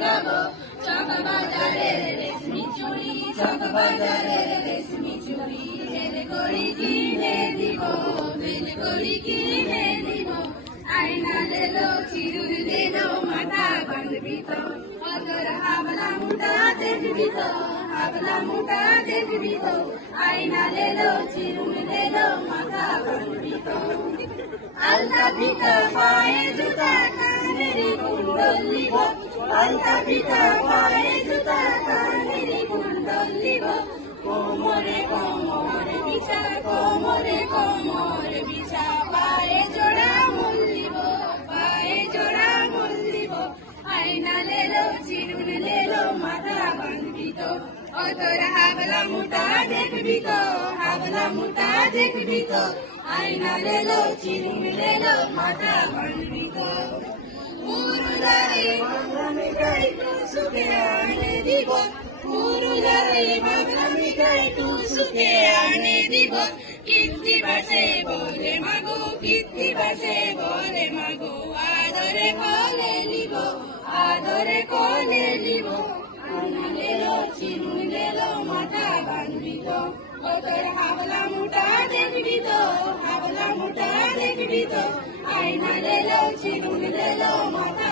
ভাঙাবো চকবাজারের রেশমি চুড়ি চকবাজারের রেশমি চুড়ি বেল করি কিনে দিব বেল করি কিনে দিব আয়না লেলো চিরুর লেলো মাথা বাঁধবি তো অতর হাবলা মুটা দেখবি তো হাবলা মুটা দেখবি তো আয়না লেলো চিরুর লেলো মাথা বাঁধবি তো আলতা পিতা পায়ে জুতা কানের কুণ্ডল নিব আলতা পিতা পায়ে জুতা কানের কুণ্ডল নিব কোমরে কোমরে বিছা কোমরে কোমরে বিছা পায়ে জোড়া মল্লিব পায়ে জোড়া মল্লিব আয়না লেলো চিরুন লেলো মাথা বাঁধবি তো ও তোর হাবলা মুটা দেখবি তো হাবলা মুটা দেখবি তো আয়না লেলো চিরুন লেলো মাথা বাঁধবি তো মুরুদারে বাংলা মিঠাই তু সুখে আনে দিব মুরুদারে বাংলা মিঠাই তু সুখে আনে দিব কীর্তি বাসে বলে মাগো কীর্তি বাসে বলে মাগো আদরে কলে লিব আদরে কলে লিব আয়না লেলো চিরুন লেলো মাথা বাঁধবি তো ও তোর হাবলা মুটা দেখবি তো হাবলা মুটা দেখবি তো আয়না লেলো চিরুন লেলো মাথা